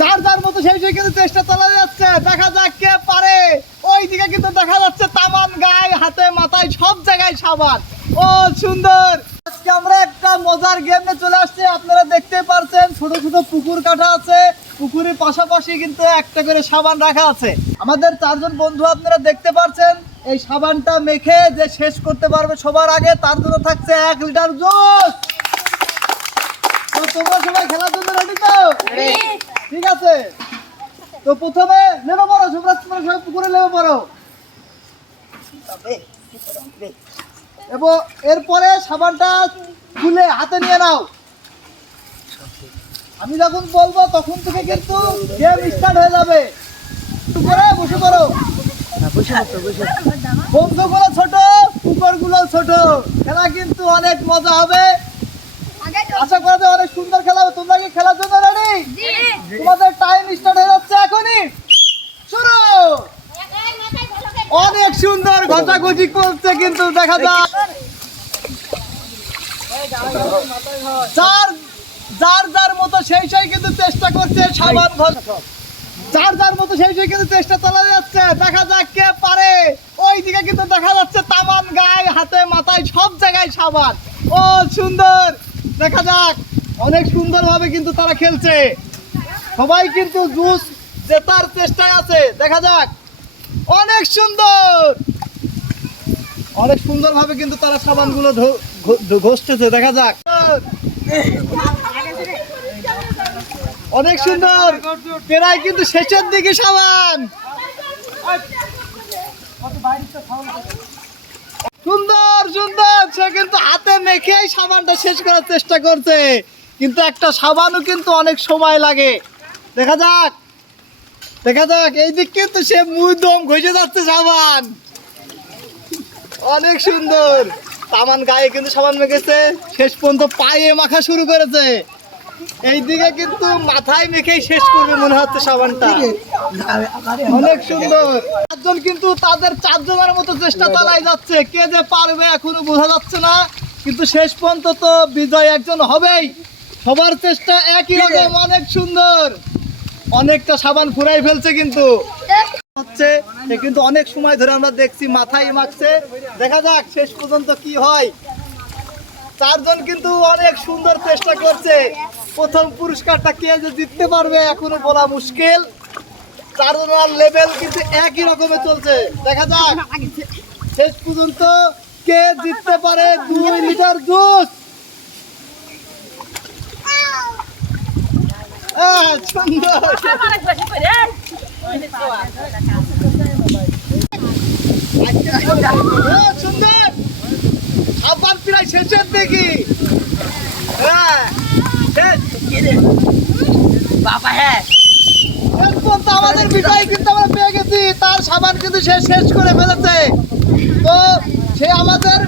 যার যার মতো দেখা যাচ্ছে তামান গায়ে, হাতে, মাথায় সব জায়গায় ও, সুন্দর। একটা মজার গেম চলে আপনারা দেখতে পারছেন, ছোট ছোট পুকুর কাটা আছে। পুকুরের পাশাপাশি কিন্তু একটা করে সাবান রাখা আছে। আমাদের চারজন বন্ধু আপনারা দেখতে পারছেন, এই সাবানটা মেখে যে শেষ করতে পারবে সবার আগে, তার জন্য থাকছে এক লিটার জুস। তোমরা সবাই খেলার জন্য আছে তো প্রথমে নেমে পড়ো তোমরা তোমরা সবাই পুকুরে নেমে পড়ো। এবং এরপরে সাবানটা খুলে হাতে নিয়ে নাও। আমি যখন বলব, তখন থেকে কিন্তু গেম স্টার্ট হয়ে যাবে। উপরে বসে পড়ো। বন্ধুগুলো ছোট পুকুরগুলো ছোট। খেলা কিন্তু অনেক মজা হবে। আশা করা যায় অনেক সুন্দর খেলা হবে। তোমরা কি খেলার জন্য তোমাদের টাইম স্টার্ট হয়ে যাচ্ছে এখনই। শুরু! অনেক সুন্দর সেই কিন্তু চেষ্টা করছে সাবান ঘর। যার যার মতো সেই কিন্তু চেষ্টা যাচ্ছে। দেখা যাক কে পারে। ওই দিকে কিন্তু দেখা যাচ্ছে তামান গায়ে, হাতে, মাথায় সব জায়গায় সাবান। ও সুন্দর! দেখা যাক। অনেক সুন্দর ভাবে কিন্তু তারা খেলছে। সবাই কিন্তু জুস জেতার চেষ্টায় আছে। দেখা যাক। অনেক সুন্দর! অনেক সুন্দর ভাবে কিন্তু তারা সাবানগুলো ঘষতেছে। দেখা যাক। অনেক সুন্দর! প্রায় কিন্তু শেষের দিকে সাবান! সুন্দর সুন্দর! সে কিন্তু হাতে মেখেই সাবানটা শেষ করার চেষ্টা করছে। কিন্তু একটা সাবানও কিন্তু অনেক সময় লাগে। দেখা যাক। দেখা যাক, এই দিক কিন্তু সে মুদম ঘষে যাচ্ছে সাবান। অনেক সুন্দর। তামান গায়ে কিন্তু সাবান মেখেছে, শেষ পর্যন্ত পায়ে মাখা শুরু করেছে। এই দিকে কিন্তু মাথায় মেখেই শেষ করবে মনে হচ্ছে সাবানটা। অনেক সুন্দর। চারজন কিন্তু তাদের চারজনের মতো চেষ্টা চালাই যাচ্ছে। কে যে পারবে এখনও বোঝা যাচ্ছে না। কিন্তু শেষ পর্যন্ত তো বিজয় একজন হবেই। সবার চেষ্টা একই রকম অনেক সুন্দর। অনেকটা সাবান ফুরাই ফেলছে কিন্তু। হচ্ছে সে কিন্তু অনেক সময় ধরে আমরা দেখছি মাথায় মাখছে। দেখা যাক শেষ পর্যন্ত কি হয়। চারজন কিন্তু অনেক সুন্দর চেষ্টা করছে। প্রথম পুরস্কারটা কে যে জিততে পারবে এখনও বলা মুশকিল। চারজনের লেভেল কিন্তু একই রকমে চলছে। দেখা যাক। শেষ পর্যন্ত কে জিততে পারে দুই লিটার জুস? সুন্দর আবার প্রায় শেষের শেষ। বাবা হ্যাঁ আমাদের বিজয় কিন্তু আমরা পেয়ে গেছি তার সাবান কিন্তু সে শেষ করে ফেলেছে তো সে আমাদের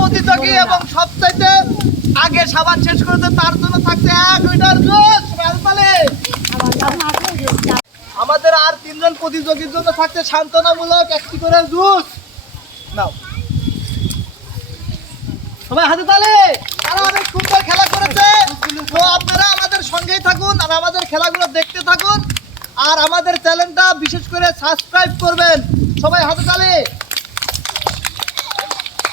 প্রতিযোগী এবং সবচাইতে আগে সাবান শেষ করেছে তার জন্য থাকছে এক লিটার জুস রাজপালে। আমাদের আর তিনজন প্রতিযোগীর জন্য থাকছে সান্ত্বনামূলক একটি করে জুস। নাও। সবাই হাতে তালে। তারা অনেক সুন্দর খেলা করেছে। তো আপনারা আমাদের সঙ্গেই থাকুন আর আমাদের খেলাগুলো দেখতে থাকুন। আর আমাদের চ্যানেলটা বিশেষ করে সাবস্ক্রাইব করবেন। সবাই হাতে তালে।